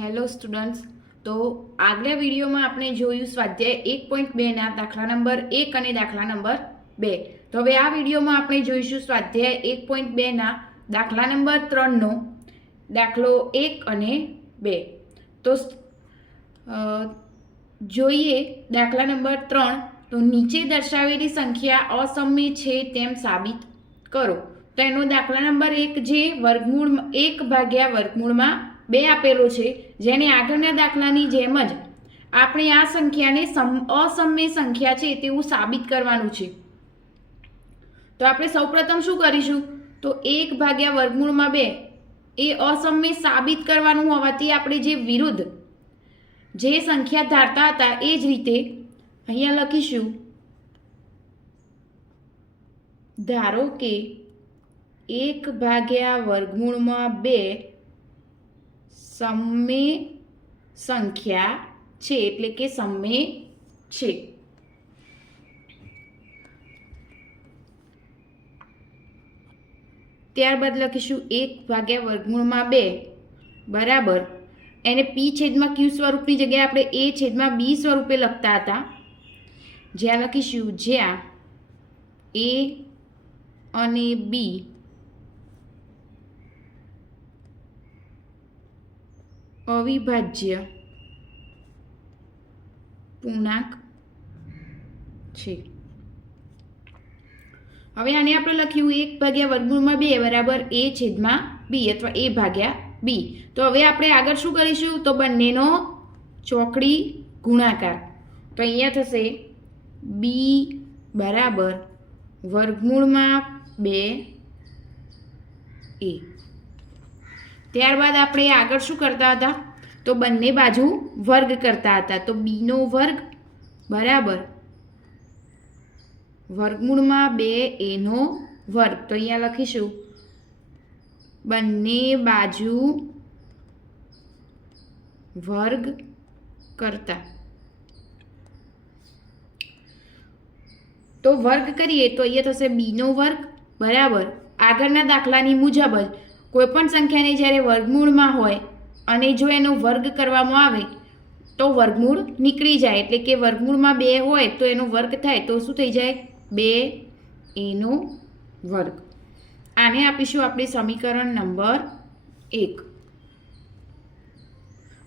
Hello students, તો આગલા વિડીયોમાં આપણે જોયું સ્વાધ્યાય એક પોઈન્ટ બેના દાખલા નંબર એક અને દાખલા નંબર બે. તો હવે આ વિડીયોમાં આપણે જોઈશું સ્વાધ્યાય એક પોઈન્ટ બેના દાખલા નંબર ત્રણનો દાખલો એક અને બે. તો જોઈએ દાખલા નંબર ત્રણ, તો નીચે દર્શાવેલી સંખ્યા અસમ્ય છે તેમ સાબિત કરો. તો એનો દાખલા નંબર એક જે વર્ગમૂળ એક ભાગ્યા વર્ગમૂળમાં બે આપેલો છે, જેને આગળના દાખલાની જેમ જ આપણે આ સંખ્યાને સમ અસમ્ય સંખ્યા છે તેવું સાબિત કરવાનું છે. તો આપણે સૌપ્રથમ શું કરીશું? તો એક ભાગ્યા વર્ગમૂળમાં બે, એ અસમ્ય સાબિત કરવાનું હોવાથી આપણે જે વિરુદ્ધ જે સંખ્યા ધારતા હતા એ જ રીતે અહીંયા લખીશું. ધારો કે એક ભાગ્યા વર્ગમૂળમાં બે સમય સંખ્યા છે એટલે કે સમય છે. ત્યારબાદ લખીશું એક ભાગ્યા વર્ગમૂળમાં બે. બરાબર. એને પી છેદમાં ક્યુ સ્વરૂપની જગ્યાએ આપણે એ છેદમાં બી સ્વરૂપે લખતા હતા. જ્યાં લખીશું જ્યાં એ અને બી. અવિભાજ્ય. પૂર્ણાંક છે. હવે આને આપણે લખ્યું એક ભાગ્યા વર્ગમૂળમાં બે બરાબર એ છેદમાં બી અથવા એ ભાગ્યા બી. તો હવે આપણે આગળ શું કરીશું? તો બંનેનો ચોકડી ગુણાકાર. તો અહીંયા થશે બી બરાબર વર્ગમૂળમાં બે એ. ત્યારબાદ આપણે આગળ શું કરતા હતા? તો બંને બાજુ વર્ગ કરતા હતા. તો બીનો વર્ગ બરાબર. વર્ગમૂળમાં બે એનો વર્ગ. તો અહીંયા લખીશું. બંને બાજુ વર્ગ કરતા. તો વર્ગ કરીએ તો અહીંયા થશે બીનો વર્ગ. બરાબર. આગળના દાખલાની મુજબ જ કોઈપણ સંખ્યાને જ્યારે વર્ગમૂળમાં હોય અને જો એનો વર્ગ કરવામાં આવે, તો વર્ગમૂળ નીકળી જાય. એટલે કે વર્ગમૂળમાં બે હોય તો એનો વર્ગ થાય. તો શું થઈ જાય? બે એનો વર્ગ. આને આપીશું આપણે સમીકરણ નંબર એક.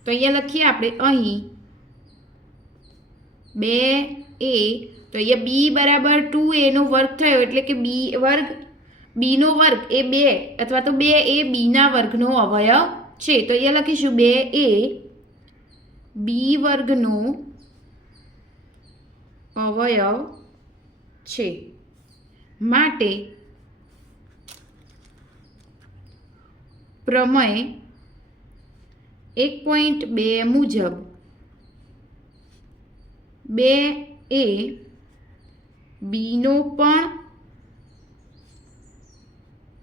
તો અહીંયા લખીએ આપણે અહીં બે એ, તો અહીંયા બી બરાબર ટુ એનો વર્ગ થયો. એટલે કે બી વર્ગ બીનો વર્ગ એ બે અથવા તો બે એ બીના વર્ગનો અવયવ છે. તો અહીંયા લખીશું બે એ બી વર્ગનો અવયવ છે. માટે પ્રમેય એક પોઈન્ટ બે મુજબ બે એ બીનો પણ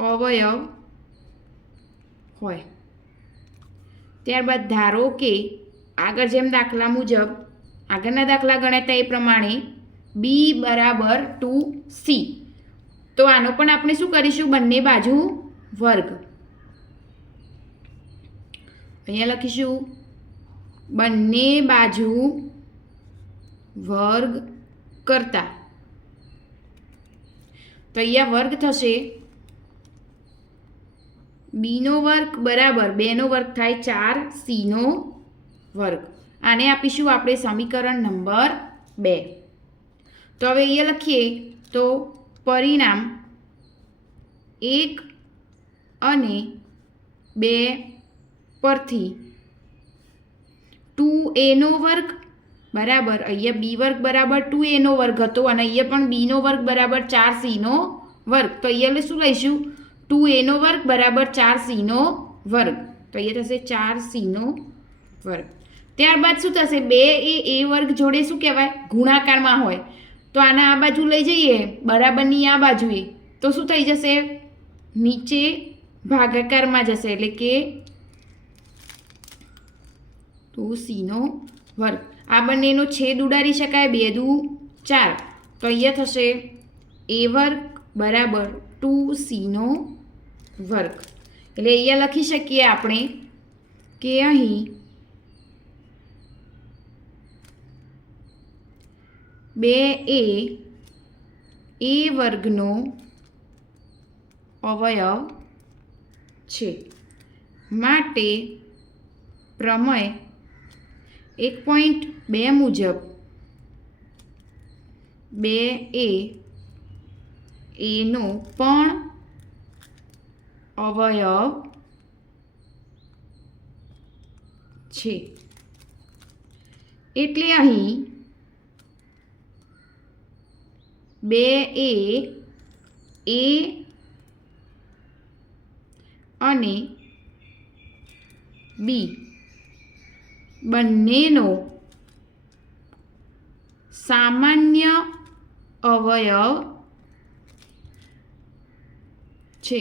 અવયવ હોય. ત્યારબાદ ધારો કે આગળ જેમ દાખલા મુજબ, આગળના દાખલા ગણાતા એ પ્રમાણે બી બરાબર ટુ સી તો આનો પણ આપણે શું કરીશું? બંને બાજુ વર્ગ. અહીંયા લખીશું, બંને બાજુ વર્ગ કરતા. તો અહીંયા વર્ગ થશે બીનો વર્ગ બરાબર, બેનો વર્ગ થાય ચાર, સીનો વર્ગ. આને આપીશું આપણે સમીકરણ નંબર બે. તો હવે અહીંયા લખીએ, તો પરિણામ એક અને બે પરથી ટુ એનો વર્ગ બરાબર, અહીંયા બી વર્ગ બરાબર ટુ એનો વર્ગ હતો અને અહીંયા પણ બીનો વર્ગ બરાબર ચાર, સીનો વર્ગ. તો અહીંયા શું લઈશું? ટુ એનો વર્ગ બરાબર ચાર સીનો વર્ગ. તો અહીંયા થશે ચાર સીનો વર્ગ. ત્યારબાદ શું થશે? બે એ એ વર્ગ જોડે શું કહેવાય? ગુણાકારમાં હોય. તો આને આ બાજુ લઈ જઈએ. બરાબરની આ બાજુએ. તો શું થઈ જશે? નીચે ભાગાકારમાં જશે. એટલે કે ટુ સીનો વર્ગ. આ બંનેનો છેદ ઉડાડી શકાય. બે દુ ચાર. તો અહીંયા થશે એ વર્ગ બરાબર ટુ સીનો વર્ગ. એટલે અહીંયા લખી શકીએ આપણે કે અહીં બે એ એ વર્ગનો અવયવ છે. માટે પ્રમેય એક પોઈન્ટ બે મુજબ બે એ એનો પણ અવયવ છે. એટલે અહીં બે એ એ અને બી. બંનેનો સામાન્ય અવયવ છે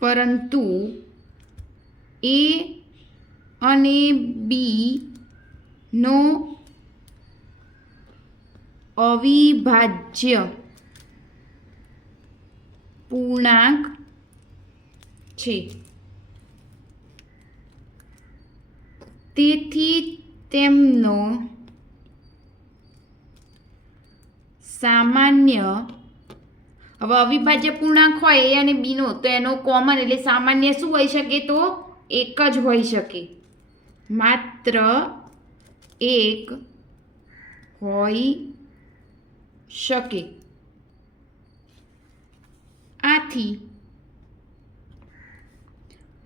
પરંતુ એ અને બી નો અવિભાજ્ય પૂર્ણાંક છે તેથી તેમનો સામાન્ય. હવે અવિભાજ્ય પૂર્ણાંક હોય એ અને બીનો તો એનો કોમન એટલે સામાન્ય શું હોઈ શકે તો? એક જ હોઈ શકે. માત્ર એક હોઈ શકે. આથી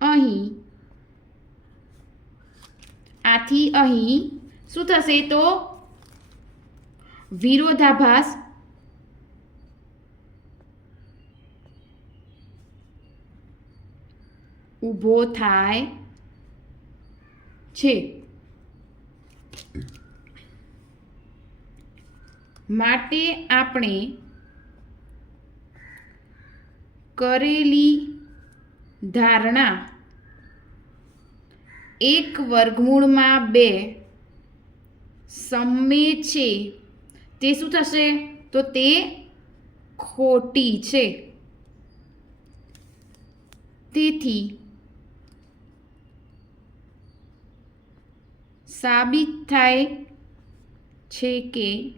અહીં આથી અહીં શું થશે તો? વિરોધાભાસ ઊભો થાય છે. માટે આપણે કરેલી ધારણા એક વર્ગમૂળમાં બે સમે છે. તે શું થશે? તો તે ખોટી છે. તેથી સાબિત થાય છે કે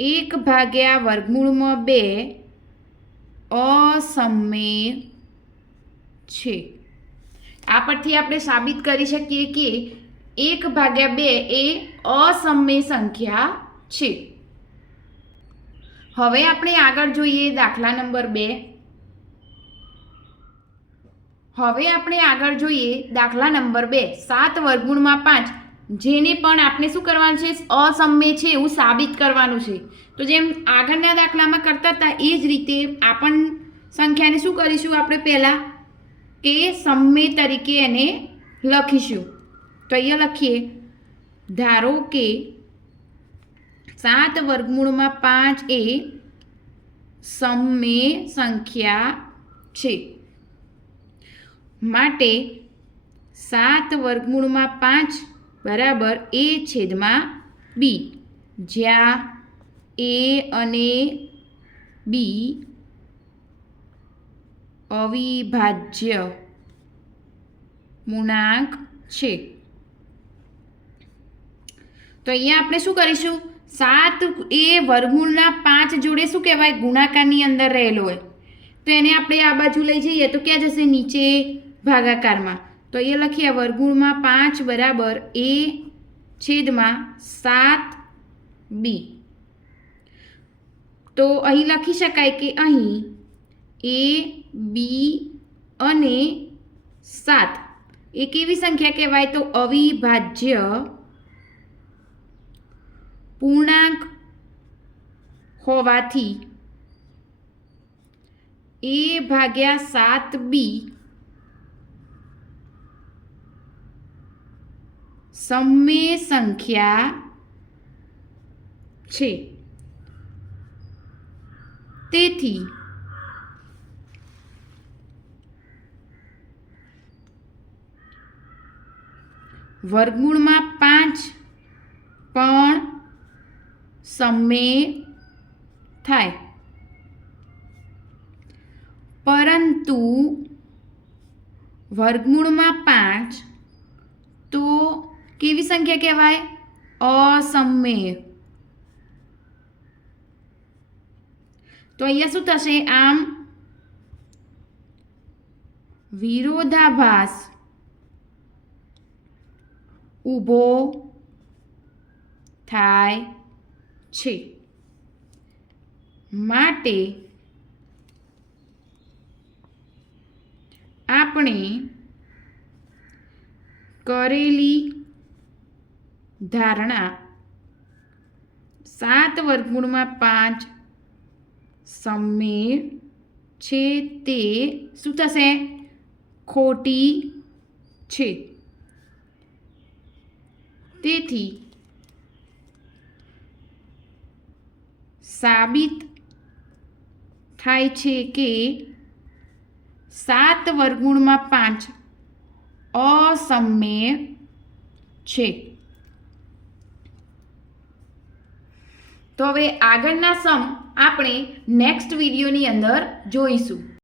એક ભાગ્યા વર્ગમૂળમાં બે અસમય છે. આ પરથી આપણે સાબિત કરી શકીએ કે એક ભાગ્યા બે એ અસમય સંખ્યા છે. હવે આપણે આગળ જોઈએ દાખલા નંબર બે. હવે આપણે આગળ જોઈએ દાખલા નંબર બે, સાત વર્ગુણમાં પાંચ. જેને પણ આપણે શું કરવાનું છે? અસમ્ય છે એવું સાબિત કરવાનું છે. તો જેમ આગળના દાખલામાં કરતા હતા, એ જ રીતે આપણ સંખ્યાને શું કરીશું આપણે પહેલાં? કે સમય તરીકે એને લખીશું. તો અહીંયા લખીએ. ધારો કે સાત વર્ગમૂળમાં પાંચ એ સમ્ય સંખ્યા છે. માટે સાત વર્ગમૂળમાં પાંચ બરાબર એ છેદમાં બી. જ્યાં એ અને બી અવિભાજ્ય મૂળાંક છે. તો અહીંયા આપણે શું કરીશું? સાત એ વર્ગમૂળના પાંચ જોડે શું કહેવાય? ગુણાકારની અંદર રહેલો હોય. તો એને આપણે આ બાજુ લઈ જઈએ તો ક્યાં જશે? નીચે ભાગાકારમાં. તો એ લખીએ વર્ગુણમાં પાંચ બરાબર એ છેદમાં સાત બી. તો અહીં લખી શકાય કે અહીં એ, બી અને સાત. એ કેવી સંખ્યા કહેવાય? તો અવિભાજ્ય પૂર્ણાંક હોવાથી એ ભાગ્યા સાત બી સમય સંખ્યા છે. તેથી વર્ગમૂળમાં પાંચ પણ સમય થાય. પરંતુ વર્ગમૂળમાં પાંચ તો કેવી સંખ્યા કહેવાય? અસમમેય તો અહીંયા શું થશે? આમ વિરોધાભાસ ઊભો થાય છે. માટે આપણે કરેલી ધારણા સાત વર્ગમૂળમાં પાંચ સમેળ છે તે શું થશે? ખોટી છે. તેથી સાબિત થાય છે કે સાત વર્ગુણમાં પાંચ અસમ્ય છે. તો હવે આગળના સમ આપણે નેક્સ્ટ વિડીયોની અંદર જોઈશું.